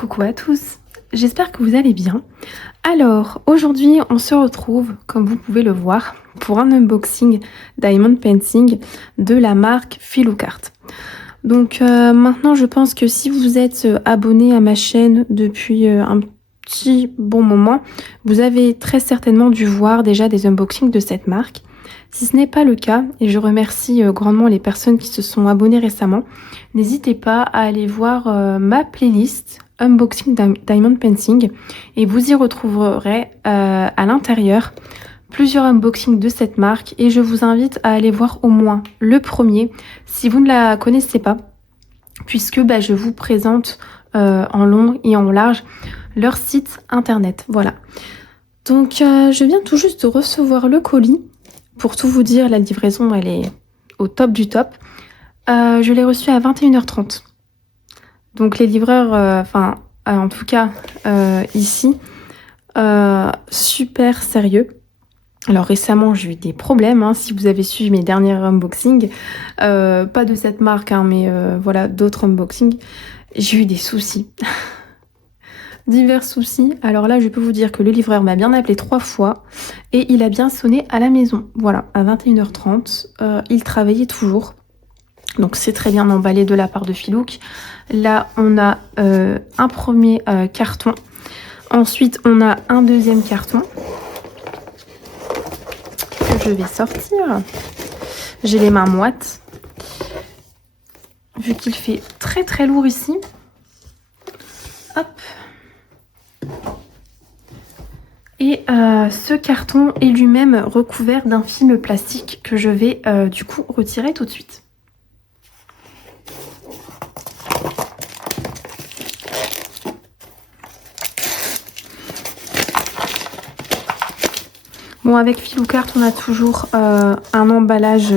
Coucou à tous, j'espère que vous allez bien. Alors, aujourd'hui, on se retrouve, comme vous pouvez le voir, pour un unboxing Diamond Painting de la marque Filoucart. Donc maintenant, je pense que si vous êtes abonné à ma chaîne depuis un petit bon moment, vous avez très certainement dû voir déjà des unboxings de cette marque. Si ce n'est pas le cas, et je remercie grandement les personnes qui se sont abonnées récemment, n'hésitez pas à aller voir ma playlist Unboxing Diamond Painting et vous y retrouverez à l'intérieur plusieurs unboxings de cette marque et je vous invite à aller voir au moins le premier si vous ne la connaissez pas, puisque je vous présente en long et en large leur site internet. Voilà. Donc je viens tout juste de recevoir le colis. Pour tout vous dire, la livraison elle est au top du top. Je l'ai reçu à 21h30. Donc les livreurs, en tout cas ici, super sérieux. Alors récemment j'ai eu des problèmes, si vous avez suivi mes derniers unboxings, pas de cette marque, mais voilà, d'autres unboxings, j'ai eu des soucis. Divers soucis. Alors là je peux vous dire que le livreur m'a bien appelé 3 fois et il a bien sonné à la maison. Voilà, à 21h30, il travaillait toujours. Donc c'est très bien emballé de la part de Filouk. Là on a un premier carton. Ensuite on a un deuxième carton que je vais sortir. J'ai les mains moites. Vu qu'il fait très très lourd ici. Hop. Et ce carton est lui-même recouvert d'un film plastique que je vais du coup retirer tout de suite. Bon, avec Filoucart, on a toujours un emballage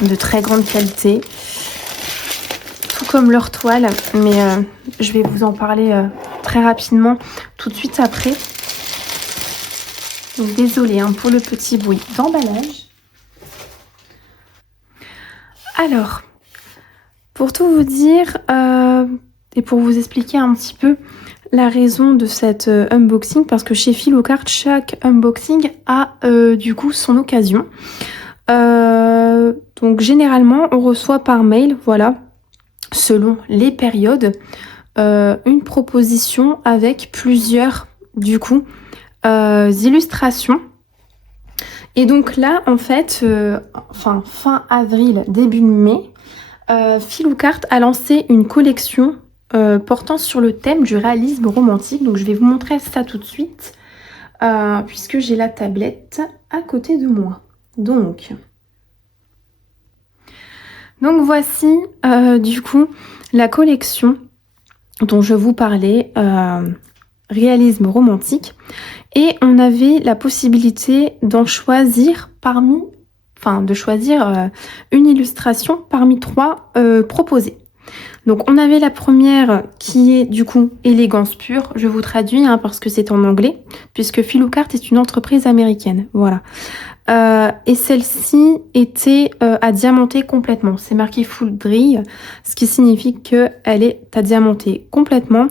de très grande qualité, tout comme leur toile, mais je vais vous en parler très rapidement tout de suite après. Donc désolée pour le petit bruit d'emballage. Alors, pour tout vous dire et pour vous expliquer un petit peu la raison de cet unboxing, parce que chez Filoucart, chaque unboxing a du coup son occasion. Donc généralement, on reçoit par mail, voilà, selon les périodes, une proposition avec plusieurs du coup illustrations. Et donc là, en fait, fin avril, début mai, Filoucart a lancé une collection portant sur le thème du réalisme romantique. Donc je vais vous montrer ça tout de suite, puisque j'ai la tablette à côté de moi. Donc voici du coup la collection dont je vous parlais, réalisme romantique. Et on avait la possibilité d'en choisir une illustration parmi 3 proposées. Donc on avait la première qui est du coup élégance pure. Je vous traduis parce que c'est en anglais, puisque Filoucart est une entreprise américaine. Voilà. Et celle-ci était à diamanter complètement. C'est marqué full drill, ce qui signifie qu'elle est à diamanter complètement.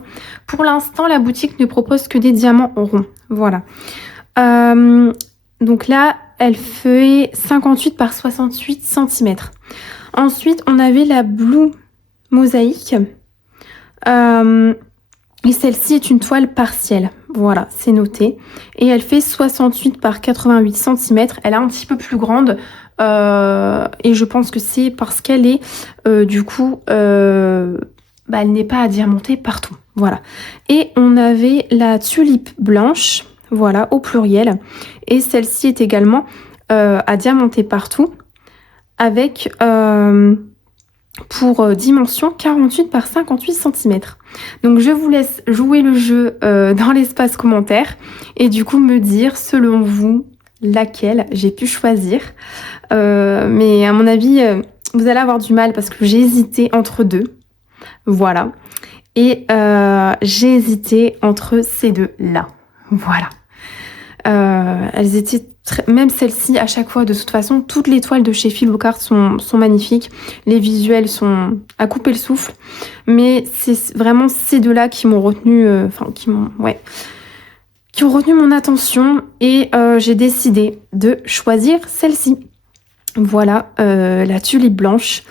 Pour l'instant, la boutique ne propose que des diamants ronds. Voilà. Donc là, elle fait 58 par 68 cm. Ensuite, on avait la Blue Mosaïque. Et celle-ci est une toile partielle. Voilà, c'est noté. Et elle fait 68 par 88 cm. Elle est un petit peu plus grande. Et je pense que c'est parce qu'elle est, elle n'est pas à diamanter partout. Voilà. Et on avait la tulipe blanche, voilà, au pluriel. Et celle-ci est également à diamanter partout, avec pour dimension 48 par 58 cm. Donc je vous laisse jouer le jeu dans l'espace commentaire et du coup me dire selon vous laquelle j'ai pu choisir. Mais à mon avis, vous allez avoir du mal parce que j'ai hésité entre 2. Voilà. Et j'ai hésité entre ces 2 là. Voilà. Elles étaient même celle-ci, à chaque fois, de toute façon, toutes les toiles de chez Philocart sont magnifiques. Les visuels sont à couper le souffle. Mais c'est vraiment ces deux-là qui m'ont retenu, qui ont retenu mon attention. Et j'ai décidé de choisir celle-ci. Voilà, la tulipe blanche.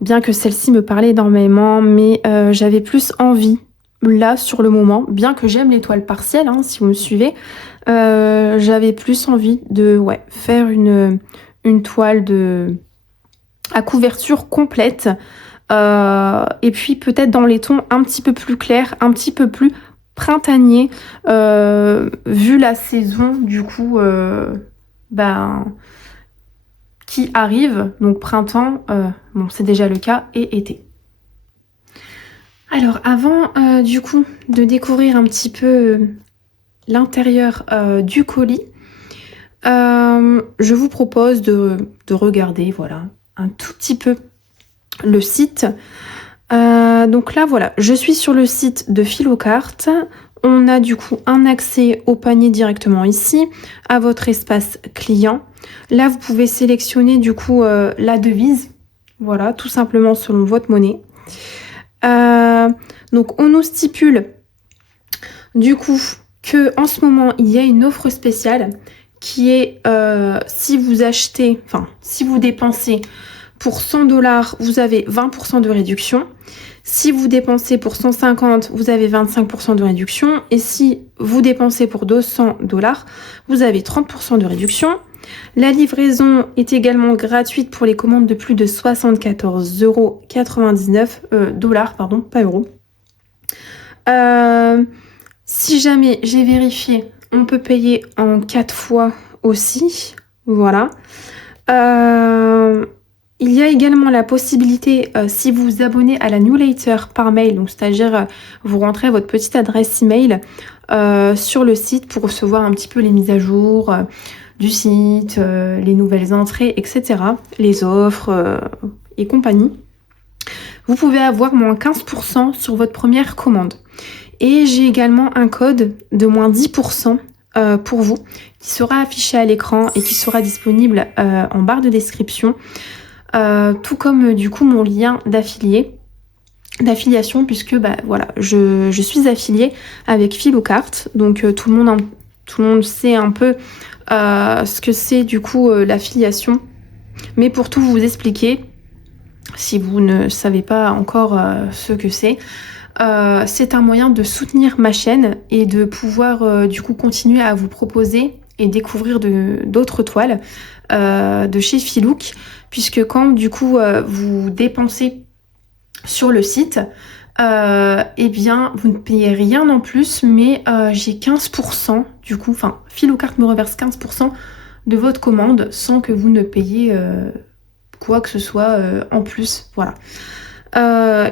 Bien que celle-ci me parlait énormément, mais j'avais plus envie, là, sur le moment, bien que j'aime les toiles partielles, hein, si vous me suivez, j'avais plus envie de faire une toile à couverture complète, et puis peut-être dans les tons un petit peu plus clairs, un petit peu plus printaniers, vu la saison, du coup, qui arrive, donc printemps, bon c'est déjà le cas, et été. Alors avant du coup de découvrir un petit peu l'intérieur du colis, je vous propose de regarder voilà un tout petit peu le site. Donc là voilà, je suis sur le site de Philocart. On a du coup un accès au panier directement ici, à votre espace client. Là vous pouvez sélectionner du coup la devise, voilà, tout simplement selon votre monnaie. Donc on nous stipule du coup que en ce moment il y a une offre spéciale qui est si vous dépensez pour 100 $, vous avez 20% de réduction. Si vous dépensez pour 150, vous avez 25% de réduction. Et si vous dépensez pour 200 $, vous avez 30% de réduction. La livraison est également gratuite pour les commandes de plus de 74,99 $, pardon, pas euros. Si jamais j'ai vérifié, on peut payer en 4 fois aussi. Voilà. Il y a également la possibilité, si vous vous abonnez à la newsletter par mail, donc c'est-à-dire vous rentrez votre petite adresse email sur le site pour recevoir un petit peu les mises à jour du site, les nouvelles entrées, etc., les offres et compagnie. Vous pouvez avoir moins 15% sur votre première commande. Et j'ai également un code de moins 10% pour vous qui sera affiché à l'écran et qui sera disponible en barre de description. Tout comme du coup mon lien d'affiliation, puisque voilà, je suis affiliée avec Philocart, donc tout le monde sait un peu ce que c'est du coup l'affiliation, mais pour tout vous expliquer, si vous ne savez pas encore ce que c'est un moyen de soutenir ma chaîne et de pouvoir du coup continuer à vous proposer et découvrir d'autres toiles de chez Philook, puisque quand du coup vous dépensez sur le site, eh bien vous ne payez rien en plus, mais j'ai 15% du coup, enfin Philocart me reverse 15% de votre commande sans que vous ne payiez quoi que ce soit en plus, voilà.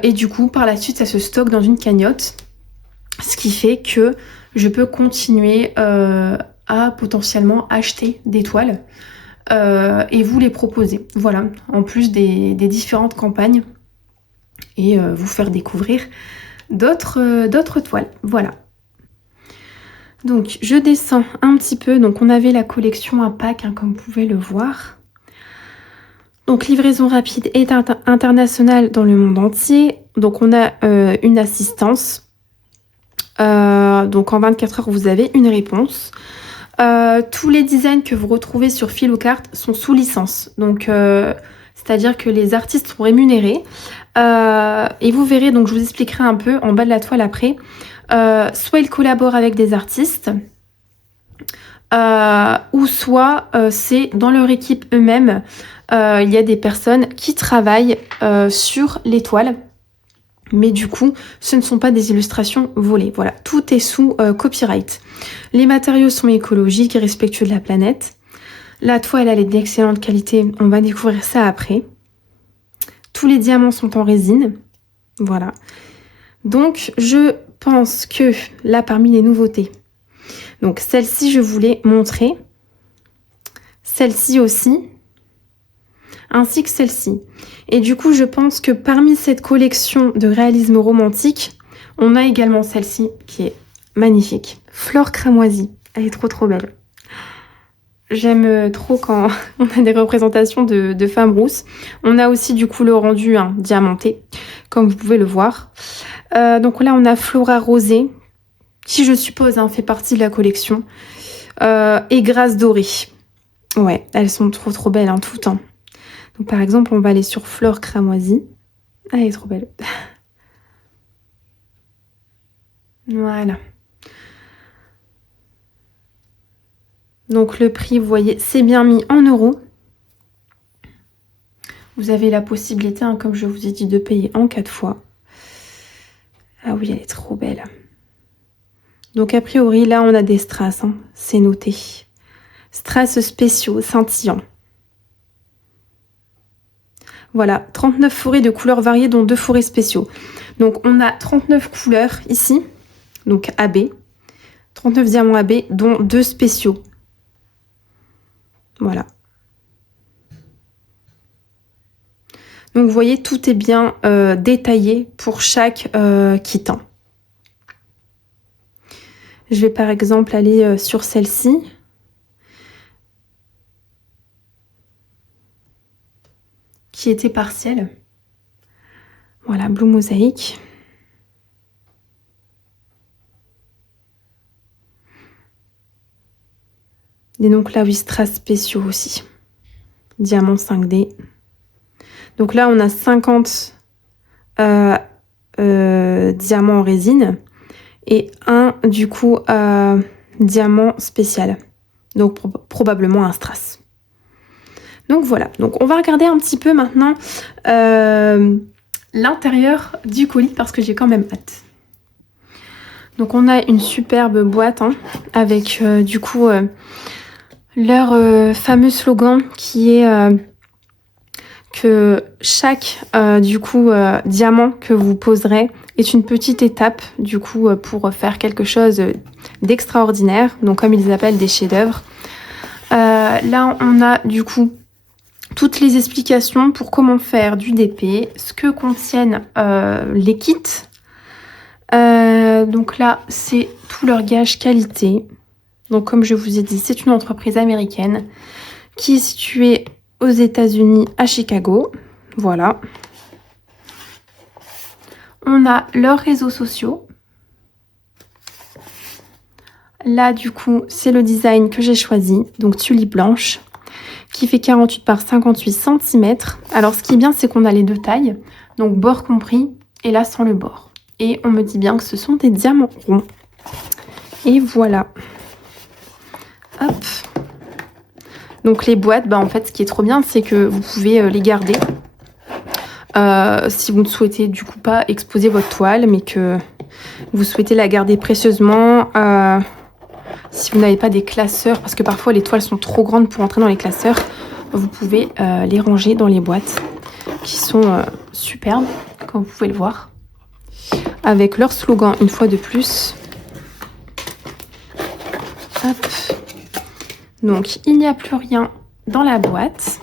Et du coup par la suite ça se stocke dans une cagnotte, ce qui fait que je peux continuer à potentiellement acheter des toiles et vous les proposer, voilà, en plus des différentes campagnes, et vous faire découvrir d'autres toiles, voilà. Donc je descends un petit peu, donc on avait la collection à Pâques, hein, comme vous pouvez le voir. Donc livraison rapide et internationale dans le monde entier. Donc on a une assistance. Donc en 24 heures vous avez une réponse. Tous les designs que vous retrouvez sur Philocart sont sous licence. Donc c'est-à-dire que les artistes sont rémunérés. Et vous verrez, donc je vous expliquerai un peu en bas de la toile après. Soit ils collaborent avec des artistes, ou soit c'est dans leur équipe eux-mêmes. Il y a des personnes qui travaillent sur les toiles, mais du coup ce ne sont pas des illustrations volées. Voilà, tout est sous copyright. Les matériaux sont écologiques et respectueux de la planète. La toile elle est d'excellente qualité, on va découvrir ça après. Tous les diamants sont en résine, voilà. Donc je pense que là parmi les nouveautés, donc celle-ci je voulais montrer, celle-ci aussi, ainsi que celle-ci. Et du coup je pense que parmi cette collection de réalisme romantique, on a également celle-ci qui est magnifique. Fleur cramoisie, elle est trop belle. J'aime trop quand on a des représentations de femmes rousses. On a aussi du coup le rendu diamanté, comme vous pouvez le voir. Donc là, on a Flora Rosée, qui je suppose fait partie de la collection. Et Grâce Dorée. Ouais, elles sont trop belles tout le temps. Donc par exemple, on va aller sur Fleur Cramoisie. Elle est trop belle. Voilà. Donc le prix, vous voyez, c'est bien mis en euros. Vous avez la possibilité, comme je vous ai dit, de payer en 4 fois. Ah oui, elle est trop belle. Donc a priori, là, on a des strass, c'est noté. Strass spéciaux, scintillants. Voilà, 39 fourrés de couleurs variées, dont 2 fourrés spéciaux. Donc on a 39 couleurs ici, donc AB. 39 diamants AB, dont 2 spéciaux. Voilà. Donc vous voyez, tout est bien détaillé pour chaque kit. Je vais par exemple aller sur celle-ci. Qui était partielle. Voilà, Blue Mosaïque. Et donc là, oui, strass spéciaux aussi. Diamant 5D. Donc là, on a 50 diamants en résine et un, du coup, diamant spécial. Donc probablement un strass. Donc voilà, donc on va regarder un petit peu maintenant l'intérieur du colis parce que j'ai quand même hâte. Donc on a une superbe boîte avec du coup leur fameux slogan qui est que chaque du coup diamant que vous poserez est une petite étape du coup pour faire quelque chose d'extraordinaire, donc comme ils appellent des chefs-d'œuvre. Là on a du coup toutes les explications pour comment faire du DP, ce que contiennent les kits. Donc là, c'est tout leur gage qualité. Donc comme je vous ai dit, c'est une entreprise américaine qui est située aux États-Unis à Chicago. Voilà. On a leurs réseaux sociaux. Là, du coup, c'est le design que j'ai choisi. Donc tulipe blanche, qui fait 48 par 58 cm. Alors, ce qui est bien, c'est qu'on a les deux tailles. Donc, bord compris, et là, sans le bord. Et on me dit bien que ce sont des diamants ronds. Et voilà. Hop. Donc, les boîtes, en fait, ce qui est trop bien, c'est que vous pouvez les garder. Si vous ne souhaitez, du coup, pas exposer votre toile, mais que vous souhaitez la garder précieusement. Si vous n'avez pas des classeurs, parce que parfois les toiles sont trop grandes pour entrer dans les classeurs, vous pouvez les ranger dans les boîtes qui sont superbes, comme vous pouvez le voir. Avec leur slogan une fois de plus. Hop. Donc il n'y a plus rien dans la boîte.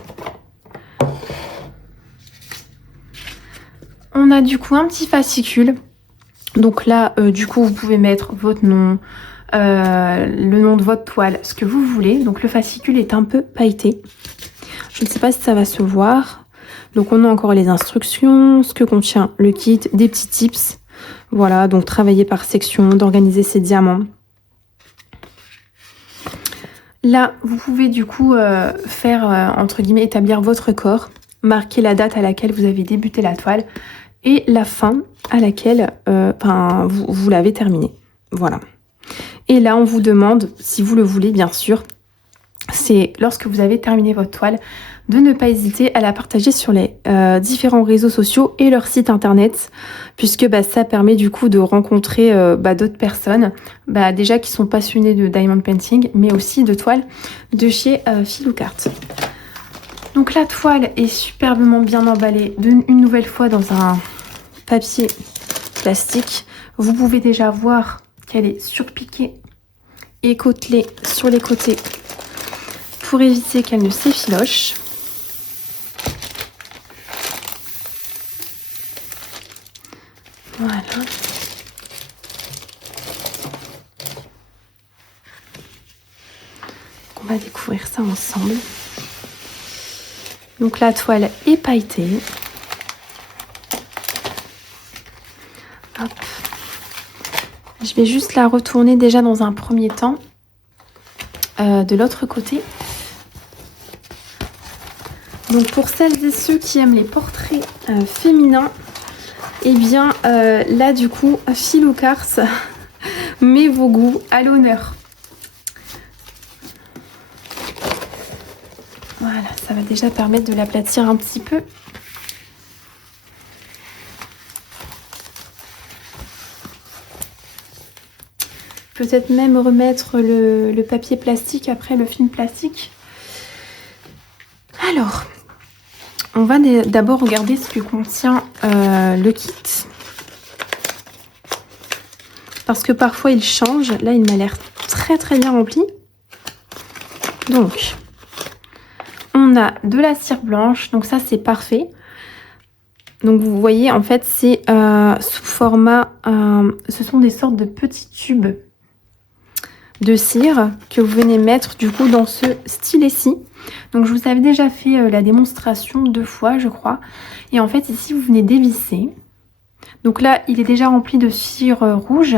On a du coup un petit fascicule. Donc là, du coup, vous pouvez mettre votre nom, le nom de votre toile, ce que vous voulez. Donc le fascicule est un peu pailleté. Je ne sais pas si ça va se voir. Donc on a encore les instructions, ce que contient le kit, des petits tips. Voilà, donc travailler par section, d'organiser ses diamants. Là, vous pouvez du coup faire, entre guillemets, établir votre corps, marquer la date à laquelle vous avez débuté la toile et la fin à laquelle vous l'avez terminée. Voilà. Et là, on vous demande, si vous le voulez, bien sûr, c'est lorsque vous avez terminé votre toile, de ne pas hésiter à la partager sur les différents réseaux sociaux et leur site internet, puisque ça permet du coup de rencontrer d'autres personnes, déjà qui sont passionnées de diamond painting, mais aussi de toiles de chez Filoucart. Donc la toile est superbement bien emballée, une nouvelle fois dans un papier plastique. Vous pouvez déjà voir qu'elle est surpiquée et côtelée sur les côtés pour éviter qu'elle ne s'effiloche. Voilà. On On va découvrir ça ensemble. Donc la toile est pailletée. Hop. Je vais juste la retourner déjà dans un premier temps de l'autre côté. Donc pour celles et ceux qui aiment les portraits féminins, et bien là du coup Philocars met vos goûts à l'honneur. Voilà, ça va déjà permettre de l'aplatir un petit peu. Peut-être même remettre le papier plastique après le film plastique. Alors, on va d'abord regarder ce que contient le kit. Parce que parfois il change. Là, il m'a l'air très très bien rempli. Donc, on a de la cire blanche. Donc ça, c'est parfait. Donc vous voyez, en fait, c'est sous format... ce sont des sortes de petits tubes de cire que vous venez mettre du coup dans ce stylet-ci. Donc je vous avais déjà fait la démonstration 2 fois, je crois. Et en fait, ici, vous venez dévisser. Donc là, il est déjà rempli de cire rouge.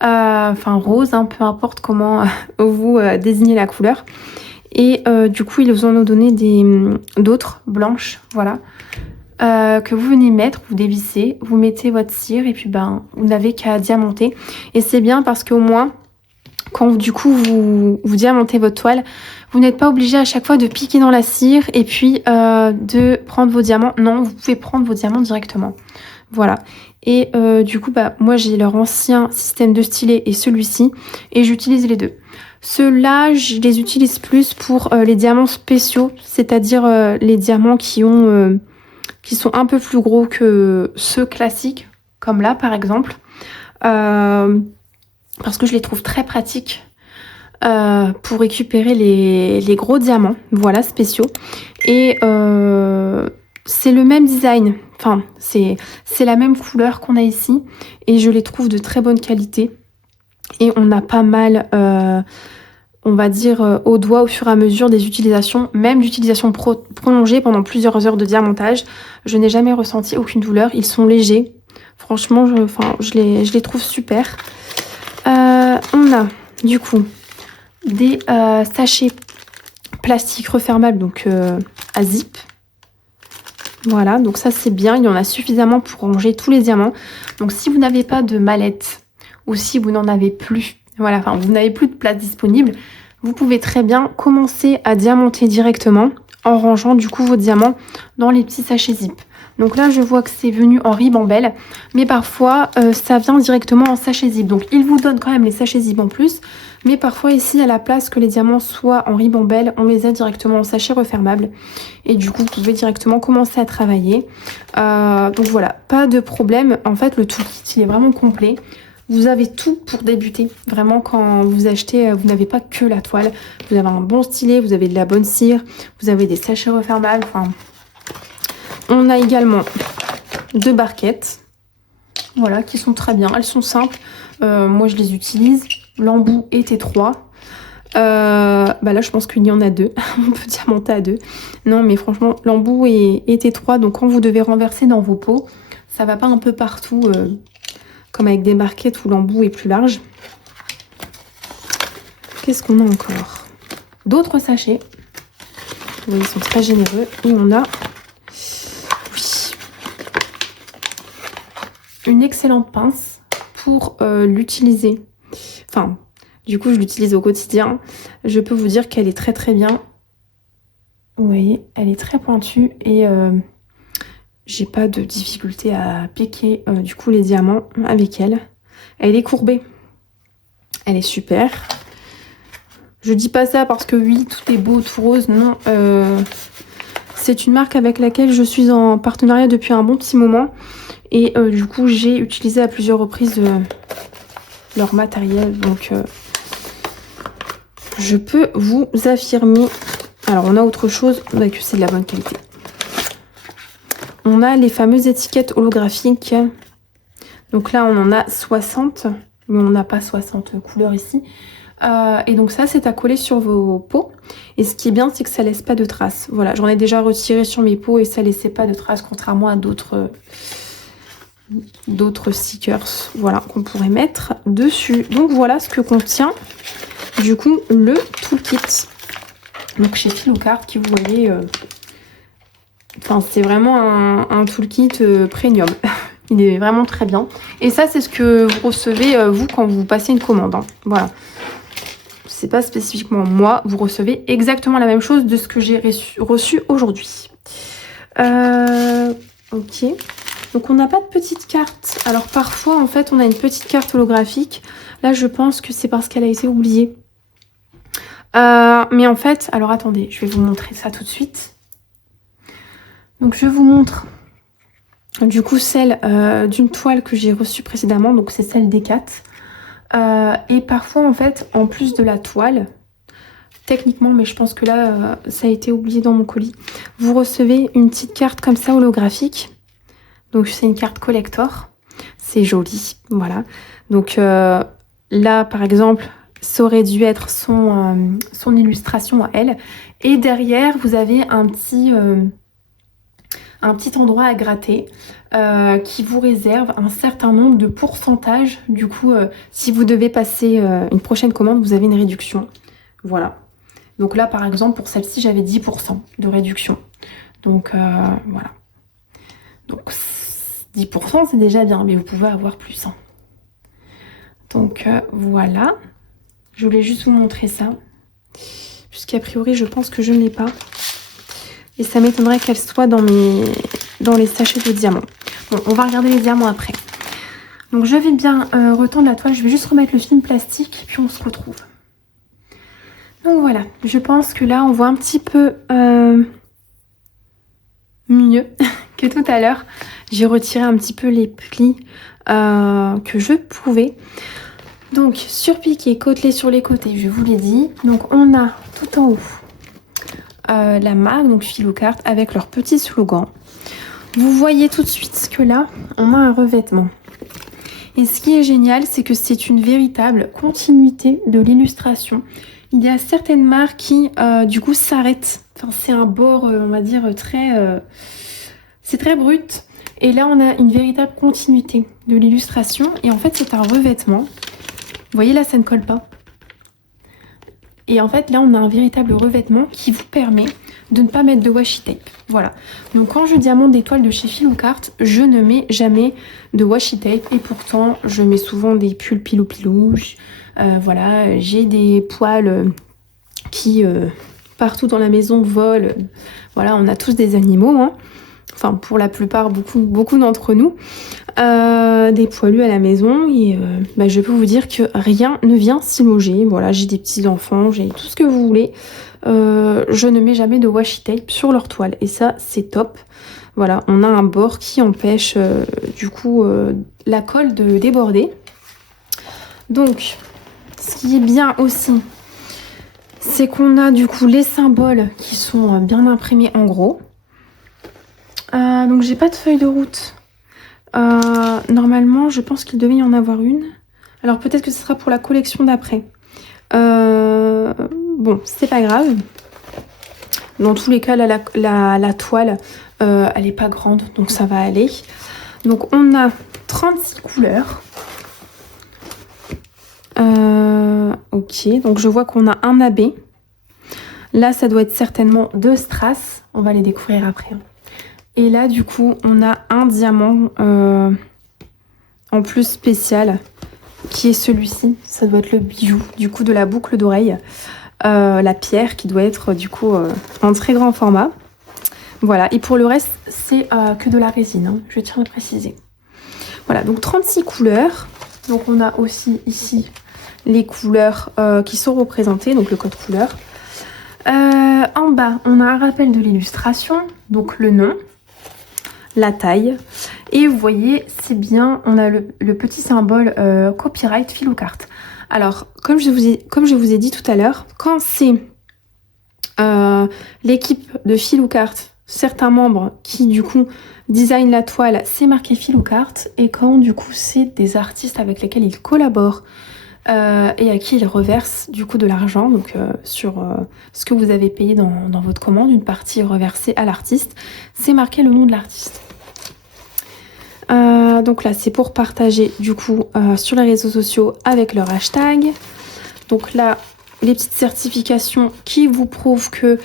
Enfin rose, hein, peu importe comment vous désignez la couleur. Et du coup, ils vous en ont donné d'autres blanches, voilà. Que vous venez mettre, vous dévissez, vous mettez votre cire et puis ben vous n'avez qu'à diamanter. Et c'est bien parce qu'au moins, quand du coup vous diamantez votre toile, vous n'êtes pas obligé à chaque fois de piquer dans la cire et puis de prendre vos diamants. Non, vous pouvez prendre vos diamants directement. Voilà. Et du coup, bah, moi j'ai leur ancien système de stylet et celui-ci. Et j'utilise les deux. Ceux-là, je les utilise plus pour les diamants spéciaux. C'est-à-dire les diamants qui sont un peu plus gros que ceux classiques. Comme là par exemple. Parce que je les trouve très pratiques pour récupérer les gros diamants, voilà, spéciaux. Et c'est le même design, enfin c'est la même couleur qu'on a ici et je les trouve de très bonne qualité. Et on a pas mal, on va dire, au doigt au fur et à mesure des utilisations, même d'utilisation prolongée pendant plusieurs heures de diamantage. Je n'ai jamais ressenti aucune douleur, ils sont légers. Franchement, je les trouve super. On a du coup des sachets plastiques refermables, donc à zip. Voilà, donc ça c'est bien, il y en a suffisamment pour ranger tous les diamants. Donc si vous n'avez pas de mallette ou si vous n'en avez plus, voilà, enfin vous n'avez plus de place disponible, vous pouvez très bien commencer à diamanter directement en rangeant du coup vos diamants dans les petits sachets zip. Donc là, je vois que c'est venu en ribambelle, mais parfois, ça vient directement en sachet zip. Donc, il vous donne quand même les sachets zip en plus, mais parfois ici, à la place que les diamants soient en ribambelle, on les a directement en sachet refermable. Et du coup, vous pouvez directement commencer à travailler. Donc voilà, pas de problème. En fait, le toolkit, il est vraiment complet. Vous avez tout pour débuter. Vraiment, quand vous achetez, vous n'avez pas que la toile. Vous avez un bon stylet, vous avez de la bonne cire, vous avez des sachets refermables, enfin... On a également 2 barquettes, voilà, qui sont très bien. Elles sont simples. Moi, je les utilise. L'embout et T3. Bah là, je pense qu'il y en a 2. On peut diamanter à 2. Non, mais franchement, l'embout et T3. Donc, quand vous devez renverser dans vos pots, ça va pas un peu partout, comme avec des barquettes où l'embout est plus large. Qu'est-ce qu'on a encore? D'autres sachets. Oui, ils sont très généreux. Et on a... une excellente pince pour l'utiliser. Enfin, du coup, je l'utilise au quotidien. Je peux vous dire qu'elle est très très bien. Vous voyez, elle est très pointue et j'ai pas de difficulté à piquer du coup les diamants avec elle. Elle est courbée. Elle est super. Je dis pas ça parce que oui, tout est beau, tout rose. Non, c'est une marque avec laquelle je suis en partenariat depuis un bon petit moment. Et du coup, j'ai utilisé à plusieurs reprises leur matériel. Donc, je peux vous affirmer... Alors, on a autre chose, bah, que c'est de la bonne qualité. On a les fameuses étiquettes holographiques. Donc là, on en a 60. Mais on n'a pas 60 couleurs ici. Et donc ça, c'est à coller sur vos peaux. Et ce qui est bien, c'est que ça laisse pas de traces. Voilà, j'en ai déjà retiré sur mes peaux et ça laissait pas de traces, contrairement à d'autres stickers, voilà, qu'on pourrait mettre dessus. Donc voilà ce que contient du coup le toolkit. Donc chez Philocart, qui vous voyez, enfin c'est vraiment un toolkit premium. Il est vraiment très bien. Et ça, c'est ce que vous recevez vous quand vous passez une commande, hein. Voilà. C'est pas spécifiquement moi, vous recevez exactement la même chose de ce que j'ai reçu aujourd'hui. Ok. Donc on n'a pas de petite carte. Alors parfois en fait on a une petite carte holographique. Là je pense que c'est parce qu'elle a été oubliée. Mais en fait, alors attendez, je vais vous montrer ça tout de suite. Donc je vous montre du coup celle d'une toile que j'ai reçue précédemment. Donc c'est celle des 4. Et parfois en fait, en plus de la toile, techniquement, mais je pense que là ça a été oublié dans mon colis, vous recevez une petite carte comme ça holographique. Donc c'est une carte collector, c'est joli, voilà. Donc là par exemple, ça aurait dû être son illustration à elle. Et derrière, vous avez un petit endroit à gratter qui vous réserve un certain nombre de pourcentages. Du coup, si vous devez passer une prochaine commande, vous avez une réduction. Voilà. Donc là, par exemple, pour celle-ci, j'avais 10% de réduction. Donc voilà. Donc 10%, c'est déjà bien, mais vous pouvez avoir plus, hein. Donc voilà. Je voulais juste vous montrer ça. Puisqu'a priori, je pense que je ne l'ai pas. Et ça m'étonnerait qu'elle soit dans les sachets de diamants. Bon, on va regarder les diamants après. Donc je vais bien retendre la toile. Je vais juste remettre le film plastique, puis on se retrouve. Donc voilà, je pense que là, on voit un petit peu mieux que tout à l'heure. J'ai retiré un petit peu les plis que je pouvais. Donc surpiqué, côtelé sur les côtés, je vous l'ai dit. Donc on a tout en haut la marque, donc Philocart, avec leur petit slogan. Vous voyez tout de suite que là, on a un revêtement. Et ce qui est génial, c'est que c'est une véritable continuité de l'illustration. Il y a certaines marques qui, du coup, s'arrêtent. Enfin, c'est un bord, on va dire, c'est très brut. Et là, on a une véritable continuité de l'illustration. Et en fait, c'est un revêtement. Vous voyez, là, ça ne colle pas. Et en fait, là, on a un véritable revêtement qui vous permet de ne pas mettre de washi tape. Voilà. Donc, quand je diamante des toiles de chez Philocart, je ne mets jamais de washi tape. Et pourtant, je mets souvent des pulls pilou-pilou. Voilà, j'ai des poils qui, partout dans la maison, volent. Voilà, on a tous des animaux, hein. Enfin, pour la plupart, beaucoup d'entre nous. Des poilus à la maison et je peux vous dire que rien ne vient s'y loger. Voilà, j'ai des petits enfants, j'ai tout ce que vous voulez. Je ne mets jamais de washi tape sur leur toile et ça c'est top. Voilà, on a un bord qui empêche du coup la colle de déborder. Donc ce qui est bien aussi, c'est qu'on a du coup les symboles qui sont bien imprimés en gros. Donc j'ai pas de feuille de route. Normalement, je pense qu'il devait y en avoir une. Alors peut-être que ce sera pour la collection d'après. Bon, c'est pas grave. Dans tous les cas, la toile, elle est pas grande, donc ça va aller. Donc on a 36 couleurs. Ok, donc je vois qu'on a un AB. Là, ça doit être certainement 2 strass. On va les découvrir après, hein. Et là, du coup, on a un diamant en plus spécial, qui est celui-ci. Ça doit être le bijou, du coup, de la boucle d'oreille. La pierre, qui doit être, du coup, en très grand format. Voilà, et pour le reste, c'est que de la résine, hein, je tiens à préciser. Voilà, donc 36 couleurs. Donc, on a aussi ici les couleurs qui sont représentées, donc le code couleur. En bas, on a un rappel de l'illustration, donc le nom, la taille, et vous voyez, c'est bien, on a le petit symbole copyright Philocart. Alors, comme je vous ai dit tout à l'heure, quand c'est l'équipe de Philocart, certains membres qui du coup designent la toile, c'est marqué Philocart, et quand du coup c'est des artistes avec lesquels ils collaborent, et à qui il reverse du coup de l'argent, donc sur ce que vous avez payé dans votre commande, une partie est reversée à l'artiste. C'est marqué le nom de l'artiste. Donc là, c'est pour partager du coup sur les réseaux sociaux avec leur hashtag. Donc là, les petites certifications qui vous prouvent que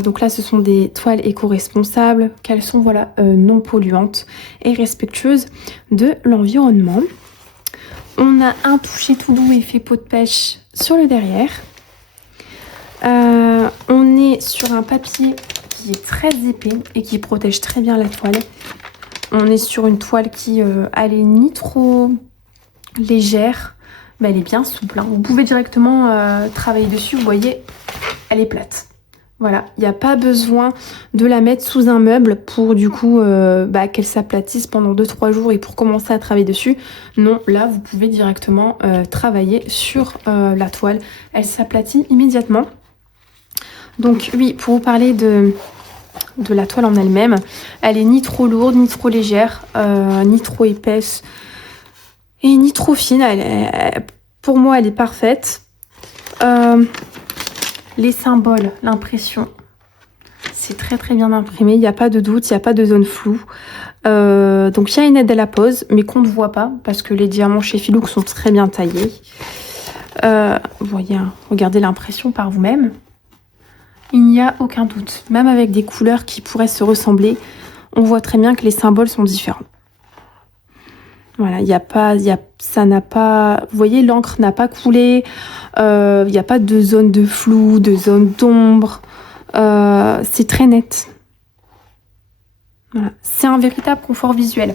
donc là, ce sont des toiles éco-responsables, qu'elles sont voilà non polluantes et respectueuses de l'environnement. On a un toucher tout doux effet peau de pêche sur le derrière. On est sur un papier qui est très épais et qui protège très bien la toile. On est sur une toile qui elle est ni trop légère, mais elle est bien souple. Hein. Vous pouvez directement travailler dessus, vous voyez, elle est plate. Voilà, il n'y a pas besoin de la mettre sous un meuble pour du coup qu'elle s'aplatisse pendant 2-3 jours et pour commencer à travailler dessus. Non, là vous pouvez directement travailler sur la toile. Elle s'aplatit immédiatement. Donc oui, pour vous parler de la toile en elle-même, elle est ni trop lourde, ni trop légère, ni trop épaisse et ni trop fine. Pour moi, elle est parfaite. Les symboles, l'impression, c'est très très bien imprimé, il n'y a pas de doute, il n'y a pas de zone floue. Donc il y a une aide à la pose, mais qu'on ne voit pas, parce que les diamants chez Filouk sont très bien taillés. Vous voyez, hein, regardez l'impression par vous-même. Il n'y a aucun doute, même avec des couleurs qui pourraient se ressembler, on voit très bien que les symboles sont différents. Voilà, ça n'a pas, vous voyez, l'encre n'a pas coulé, il n'y a pas de zone de flou, de zone d'ombre, c'est très net. Voilà. C'est un véritable confort visuel.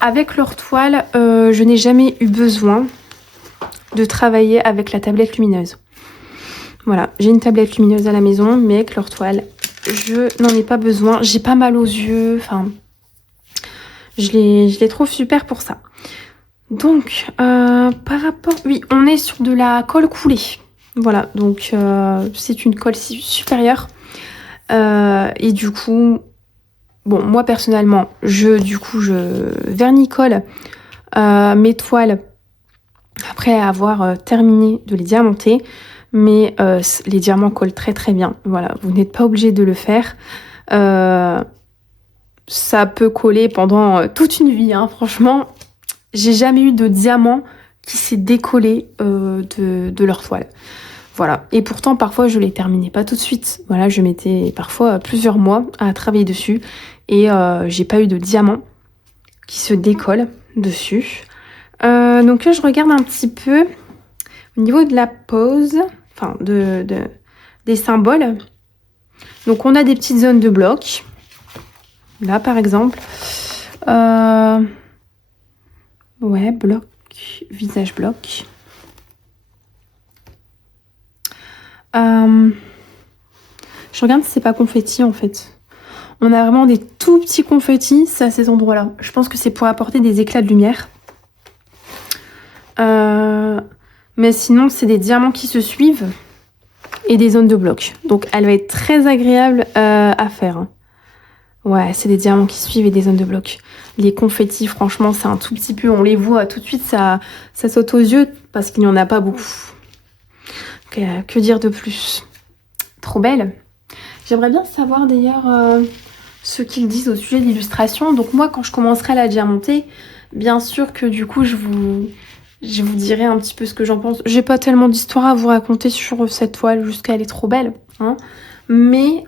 Avec leur toile, je n'ai jamais eu besoin de travailler avec la tablette lumineuse. Voilà, j'ai une tablette lumineuse à la maison, mais avec leur toile, je n'en ai pas besoin. J'ai pas mal aux yeux, enfin, je les trouve super pour ça. Donc, par rapport... Oui, on est sur de la colle coulée. Voilà, donc c'est une colle supérieure. Et du coup, bon, moi personnellement, je vernicole mes toiles après avoir terminé de les diamanter. Mais les diamants collent très très bien. Voilà, vous n'êtes pas obligé de le faire. Ça peut coller pendant toute une vie, hein, franchement. J'ai jamais eu de diamant qui s'est décollé de leur toile. Voilà. Et pourtant, parfois, je les terminais pas tout de suite. Voilà, je mettais parfois plusieurs mois à travailler dessus. Et j'ai pas eu de diamant qui se décolle dessus. Donc là, je regarde un petit peu au niveau de la pose, enfin des symboles. Donc on a des petites zones de blocs. Là, par exemple. Ouais, bloc, visage bloc. Je regarde si c'est pas confetti en fait. On a vraiment des tout petits confettis, c'est à ces endroits-là. Je pense que c'est pour apporter des éclats de lumière. Mais sinon, c'est des diamants qui se suivent et des zones de blocs. Donc, elle va être très agréable à faire. Ouais, c'est des diamants qui suivent et des zones de blocs. Les confettis, franchement, c'est un tout petit peu. On les voit tout de suite, ça saute aux yeux parce qu'il n'y en a pas beaucoup. Que dire de plus? Trop belle. J'aimerais bien savoir d'ailleurs ce qu'ils disent au sujet de l'illustration. Donc moi, quand je commencerai à la diamanter, bien sûr que du coup, je vous dirai un petit peu ce que j'en pense. J'ai pas tellement d'histoire à vous raconter sur cette toile, jusqu'à elle est trop belle. Hein. Mais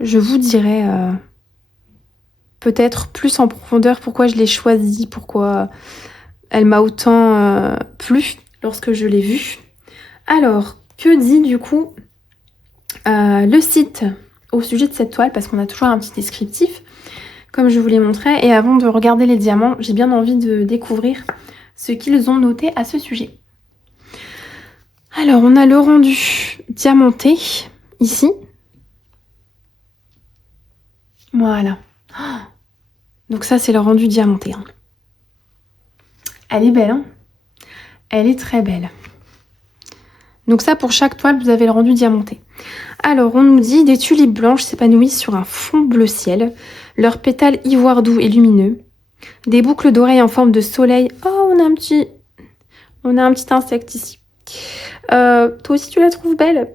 je vous dirai peut-être plus en profondeur pourquoi je l'ai choisie, pourquoi elle m'a autant plu lorsque je l'ai vue. Alors, que dit du coup le site au sujet de cette toile, parce qu'on a toujours un petit descriptif, comme je vous l'ai montré. Et avant de regarder les diamants, j'ai bien envie de découvrir ce qu'ils ont noté à ce sujet. Alors, on a le rendu diamanté, ici. Voilà. Donc ça, c'est le rendu diamanté. Hein. Elle est belle, hein? Elle est très belle. Donc ça, pour chaque toile, vous avez le rendu diamanté. Alors, on nous dit des tulipes blanches s'épanouissent sur un fond bleu ciel. Leurs pétales ivoire doux et lumineux. Des boucles d'oreilles en forme de soleil. Oh, on a un petit On a un petit insecte ici. Toi aussi, tu la trouves belle?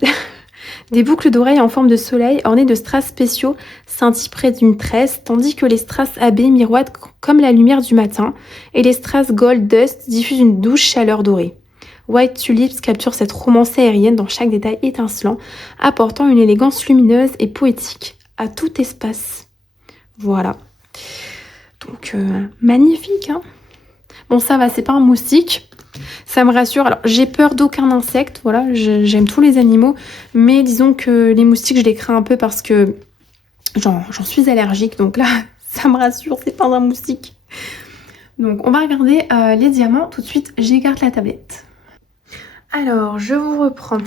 Des boucles d'oreilles en forme de soleil ornées de strass spéciaux scintillent près d'une tresse, tandis que les strass AB miroitent comme la lumière du matin et les strass gold dust diffusent une douce chaleur dorée. White Tulips capture cette romance aérienne dans chaque détail étincelant, apportant une élégance lumineuse et poétique à tout espace. Voilà. Donc, magnifique, hein? Bon, ça va, c'est pas un moustique. Ça me rassure. Alors, j'ai peur d'aucun insecte. Voilà, j'aime tous les animaux. Mais disons que les moustiques, je les crains un peu parce que j'en suis allergique. Donc là, ça me rassure, c'est pas un moustique. Donc, on va regarder les diamants. Tout de suite, j'écarte la tablette. Alors, je vous reprends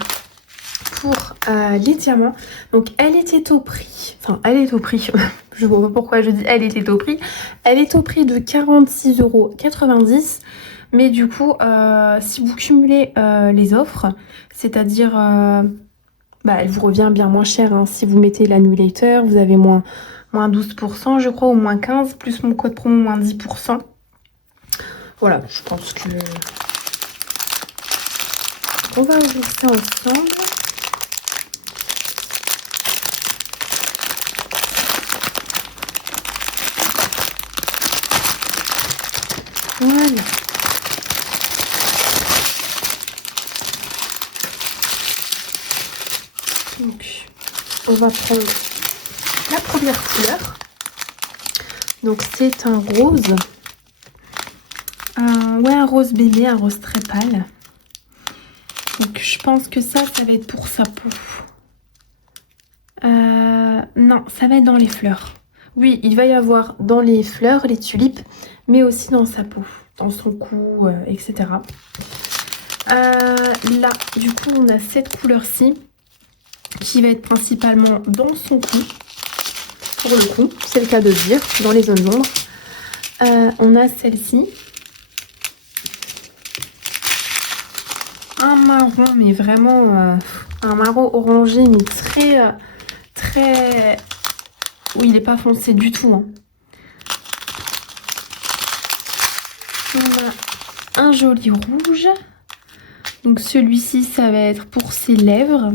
pour les diamants. Donc, elle était au prix. Enfin, elle est au prix. Je vois pas pourquoi je dis elle était au prix. Elle est au prix de 46,90 €. Mais du coup, si vous cumulez les offres, c'est-à-dire, elle vous revient bien moins cher. Hein. Si vous mettez l'annulator, vous avez moins 12%, je crois, ou moins 15%, plus mon code promo moins 10%. Voilà, je pense que... On va ouvrir ça ensemble. Voilà. Donc, on va prendre la première couleur. Donc, c'est un rose. Un rose bébé, un rose très pâle. Donc, je pense que ça va être pour sa peau. Non, ça va être dans les fleurs. Oui, il va y avoir dans les fleurs, les tulipes, mais aussi dans sa peau, dans son cou, etc. Là, du coup, on a cette couleur-ci qui va être principalement dans son cou. Pour le coup, c'est le cas de le dire, dans les zones d'ombre. On a celle-ci. Un marron, mais vraiment un marron orangé, mais très... Oui, il n'est pas foncé du tout. Hein. On a un joli rouge. Donc celui-ci, ça va être pour ses lèvres.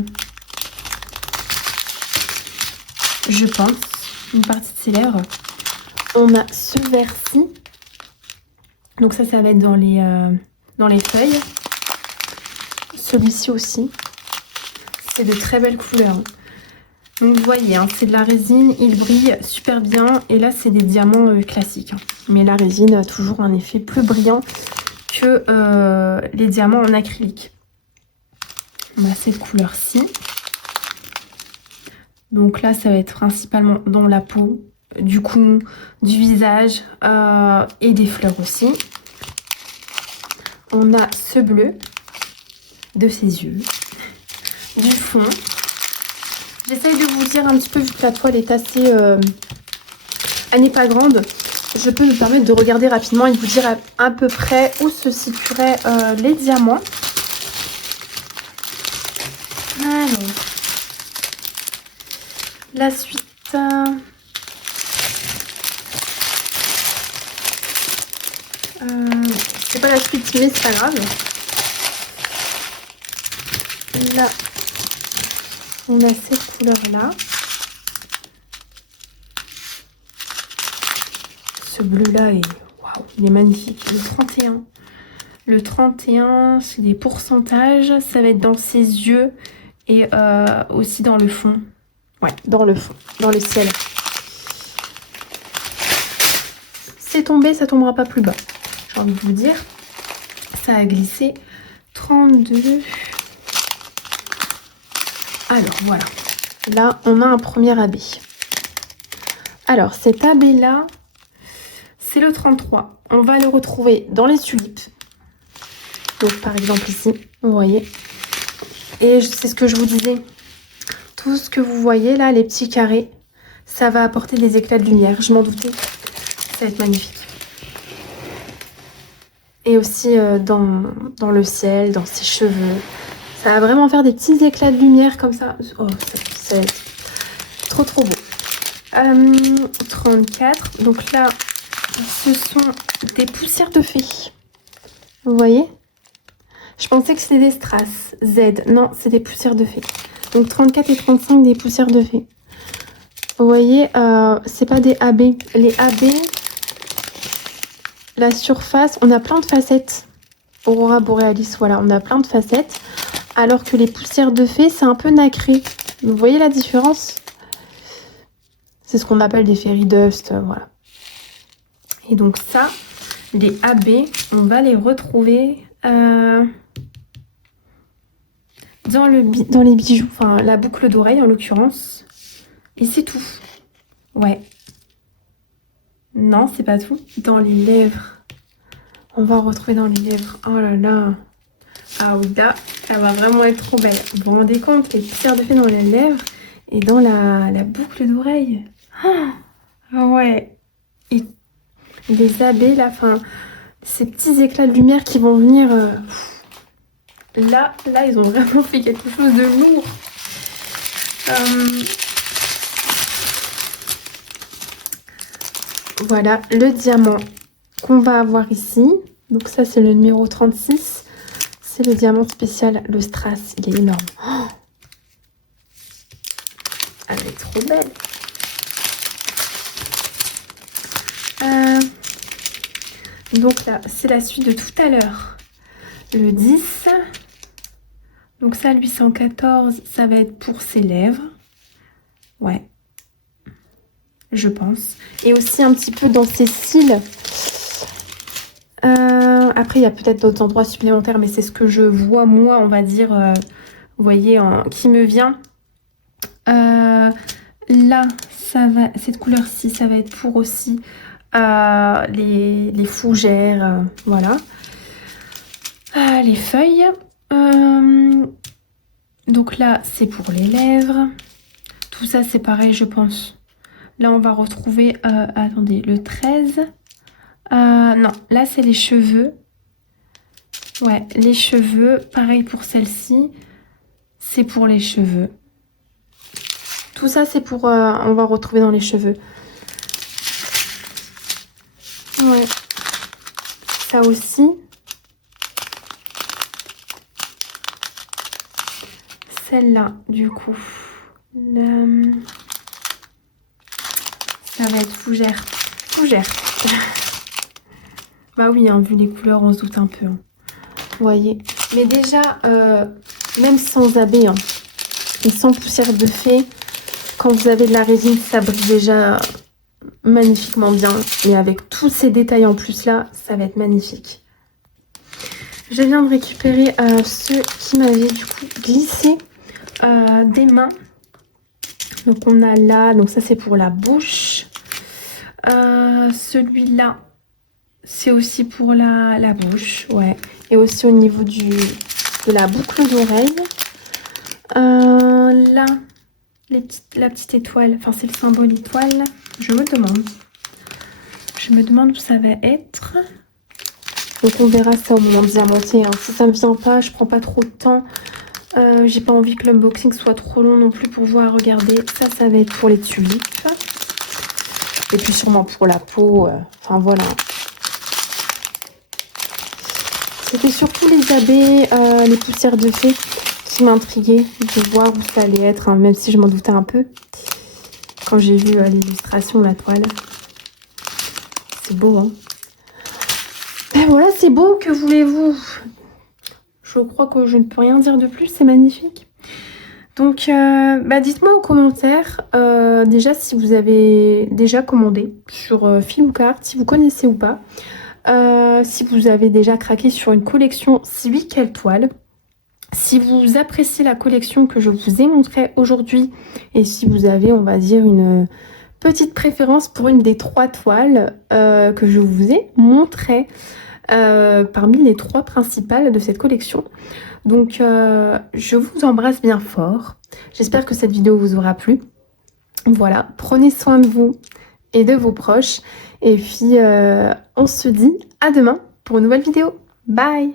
Je pense, une partie de ses lèvres. On a ce vert-ci. Donc ça va être dans les feuilles. Celui-ci aussi. C'est de très belles couleurs. Donc vous voyez, hein, c'est de la résine, il brille super bien. Et là, c'est des diamants classiques. Hein. Mais la résine a toujours un effet plus brillant que les diamants en acrylique. On a cette couleur-ci. Donc là, ça va être principalement dans la peau, du cou, du visage et des fleurs aussi. On a ce bleu de ses yeux, du fond. J'essaye de vous dire un petit peu, vu que la toile est assez... elle n'est pas grande. Je peux me permettre de regarder rapidement et de vous dire à peu près où se situeraient les diamants. Alors, la suite... c'est pas la suite, mais c'est pas grave. Là, on a cette couleur-là. Ce bleu-là est... Waouh, il est magnifique. Le 31. Le 31, c'est des pourcentages. Ça va être dans ses yeux et aussi dans le fond. Ouais, dans le fond, dans le ciel. C'est tombé, ça tombera pas plus bas. J'ai envie de vous dire. Ça a glissé. 32. Alors, voilà. Là, on a un premier abbé. Alors, cet abbé-là, c'est le 33. On va le retrouver dans les tulipes. Donc, par exemple, ici, vous voyez. Et c'est ce que je vous disais. Tout ce que vous voyez là, les petits carrés, ça va apporter des éclats de lumière. Je m'en doutais. Ça va être magnifique. Et aussi dans le ciel, dans ses cheveux. Ça va vraiment faire des petits éclats de lumière comme ça. Oh, c'est trop trop beau. 34. Donc là, ce sont des poussières de fée. Vous voyez? Je pensais que c'était des strass. Z. Non, c'est des poussières de fée. Donc 34 et 35 des poussières de fée. Vous voyez, c'est pas des AB. Les AB, la surface, on a plein de facettes. Aurora Borealis, voilà, on a plein de facettes. Alors que les poussières de fée, c'est un peu nacré. Vous voyez la différence? C'est ce qu'on appelle des fairy dust, voilà. Et donc ça, les AB, on va les retrouver dans les bijoux, enfin la boucle d'oreille en l'occurrence. Et c'est tout. Ouais. Non, c'est pas tout. Dans les lèvres. On va retrouver dans les lèvres. Oh là là. Ah oui, là, elle va vraiment être trop belle. Vous vous rendez compte, les poussières de fée dans les lèvres et dans la boucle d'oreille. Ah ouais. Et les abeilles, là, enfin, ces petits éclats de lumière qui vont venir. Là, ils ont vraiment fait quelque chose de lourd. Voilà, le diamant qu'on va avoir ici. Donc ça, c'est le numéro 36. C'est le diamant spécial, le strass. Il est énorme. Oh, elle est trop belle. Donc là, c'est la suite de tout à l'heure. Le 10. Donc ça, 814, ça va être pour ses lèvres. Ouais. Je pense. Et aussi un petit peu dans ses cils. Après, il y a peut-être d'autres endroits supplémentaires, mais c'est ce que je vois, moi, on va dire, vous voyez, qui me vient. Là, ça va, cette couleur-ci, ça va être pour aussi les fougères, voilà. Les feuilles. Donc là, c'est pour les lèvres. Tout ça, c'est pareil, je pense. Là, on va retrouver, attendez, le 13. Non, là, c'est les cheveux. Ouais, les cheveux, pareil pour celle-ci. C'est pour les cheveux. Tout ça, c'est pour... on va retrouver dans les cheveux. Ouais. Ça aussi. Celle-là, du coup. Ça va être fougère. Fougère. Bah oui, hein, vu les couleurs, on se doute un peu. Hein. Vous voyez. Mais déjà, même sans abeilles, hein, et sans poussière de fée, quand vous avez de la résine, ça brille déjà magnifiquement bien. Et avec tous ces détails en plus là, ça va être magnifique. Je viens de récupérer ceux qui m'avaient du coup glissé des mains. Donc on a là, donc ça c'est pour la bouche. Celui-là, c'est aussi pour la bouche, ouais. Et aussi au niveau de la boucle d'oreille. Là, la petite étoile, enfin c'est le symbole étoile. Je me demande où ça va être. Donc on verra ça au moment de diamanter. Hein. Si ça me vient pas, je prends pas trop de temps. J'ai pas envie que l'unboxing soit trop long non plus pour voir regarder. Ça va être pour les tulipes. Et puis sûrement pour la peau. Enfin voilà. C'était surtout les abeilles, les poussières de fée qui m'intriguaient de voir où ça allait être, hein, même si je m'en doutais un peu. Quand j'ai vu l'illustration, la toile. C'est beau, hein. Ben voilà, c'est beau, que voulez-vous? Je crois que je ne peux rien dire de plus, c'est magnifique. Donc, dites-moi en commentaire, déjà, si vous avez déjà commandé sur Filmcart, si vous connaissez ou pas. Si vous avez déjà craqué sur une collection, si oui, quelle toile? Si vous appréciez la collection que je vous ai montrée aujourd'hui, et si vous avez, on va dire, une petite préférence pour une des 3 toiles que je vous ai montrées parmi les 3 principales de cette collection. Donc, je vous embrasse bien fort. J'espère que cette vidéo vous aura plu. Voilà, prenez soin de vous et de vos proches. Et puis, on se dit à demain pour une nouvelle vidéo. Bye!